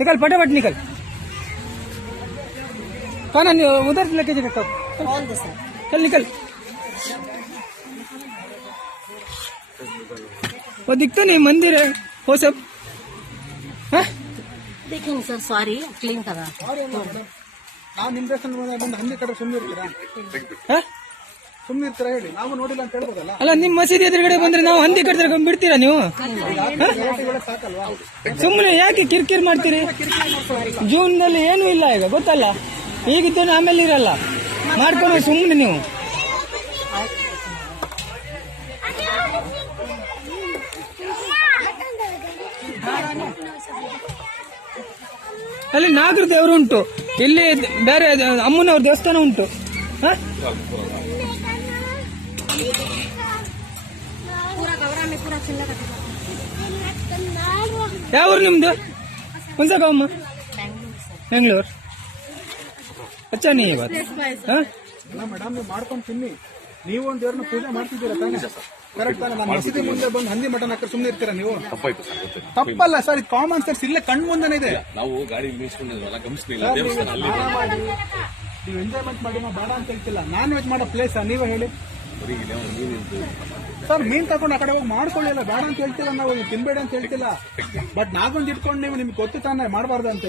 निकल फटाफट निकल। खाना उधर से लेके जाकर चल निकल। वो दिखता नहीं मंदिर है वो सब। हाँ देखेंगे सर, सॉरी क्लीन करा। ನಾವು ನಿಮ್ಮ ದೇಶದಲ್ಲಿ ಬಂದು ಹಂದಿ ಕಡೆ ಸುಮ್ಮನೆ ಇರ್ತೀರಾ? ಸುಮ್ಮನೆ ಇರ್ತೀರಾ ಹೇಳಿ, ನಾವು ನೋಡಿಲ್ಲ ಅಂತ ಹೇಳ್ಬೋದಲ್ಲ. ಅಲ್ಲ ನಿಮ್ಮ ಮಸೀದಿ ಎದುರುಗಡೆ ಬಂದ್ರೆ ನಾವು ಹಂದಿ ಕಟ್ಟಿದ್ರೆ ಬಿಡ್ತೀರಾ ನೀವು? ಸಾಕಲ್ವಾ? ಸುಮ್ಮನೆ ಯಾಕೆ ಕಿರಿಕಿರಿ ಮಾಡ್ತೀರಿ? ಜೂನ್ನಲ್ಲಿ ಏನೂ ಇಲ್ಲ ಈಗ ಗೊತ್ತಲ್ಲ, ಈಗಿದ್ದು ಆಮೇಲೆ ಇರಲ್ಲ, ಮಾಡ್ಕೊಂಡು ಸುಮ್ಮನೆ ನೀವು. ಅಲ್ಲಿ ನಾಗರ ದೇವರು ಉಂಟು, ಇಲ್ಲಿ ಬೇರೆ ಅಮ್ಮನವ್ರ ದೇವಸ್ಥಾನ ಉಂಟು. ಯಾವ ಊರು ನಿಮ್ದು? ಹುಣಸಗಾವಮ್ಮ, ಬೆಂಗಳೂರು. ಅಚ್ಚಾ ನೀ ಇವತ್ತು ಮೇಡಮ್ ನೀವು ಮಾಡ್ಕೊಂಡು ತಿನ್ನಿ. ನೀವು ಒಂದು ದೇವ್ರನ್ನ ಪೂಜೆ ಮಾಡ್ತಿದ್ದೀರಾ ತಾನೇ? ಕರೆಕ್ಟ್ ತಾನೆ? ನಮ್ಮ ಮಸೀದಿ ಮುಂದೆ ಬಂದು ಹಂದಿ ಮಟನ್ ಹಾಕಿ ಸುಮ್ಮನೆ ಇರ್ತೀರಾ ನೀವು? ತಪ್ಪಲ್ಲ ಸರ್, ಇದು ಕಾಮನ್ ಸೆನ್ಸ್. ಇಲ್ಲೇ ಕಣ್ಣು ಮುಂದೆನೇ ಇದೆ. ನಾವು ಗಾಡಿ ನಿಲ್ಸ್ಕೊಂಡಿದ್ವಲ್ಲ, ಗಮನಿಸಲಿಲ್ಲ. ನೀವು ಎಂಜಾಯ್ಮೆಂಟ್ ಮಾಡಿ ನಾವು ಬೇಡ ಅಂತ ಹೇಳ್ತಿಲ್ಲ. ನಾನ್ ವೆಜ್ ಮಾಡೋ ಪ್ಲೇಸ್ ನೀವೇ ಹೇಳಿ ಸರ್. ಮೀನ್ ತಗೊಂಡು ಆ ಕಡೆ ಹೋಗಿ ಮಾಡ್ಕೊಳ್ಳಿಲ್ಲ, ಬೇಡ ಅಂತ ಹೇಳ್ತಿಲ್ಲ ನಾವು, ತಿನ್ಬೇಡ ಅಂತ ಹೇಳ್ತಿಲ್ಲ. ಬಟ್ ನಾಗೊಂದು ಇಟ್ಕೊಂಡು ನೀವು, ನಿಮ್ಗೆ ಗೊತ್ತು ತಾನೆ ಮಾಡಬಾರ್ದು ಅಂತ.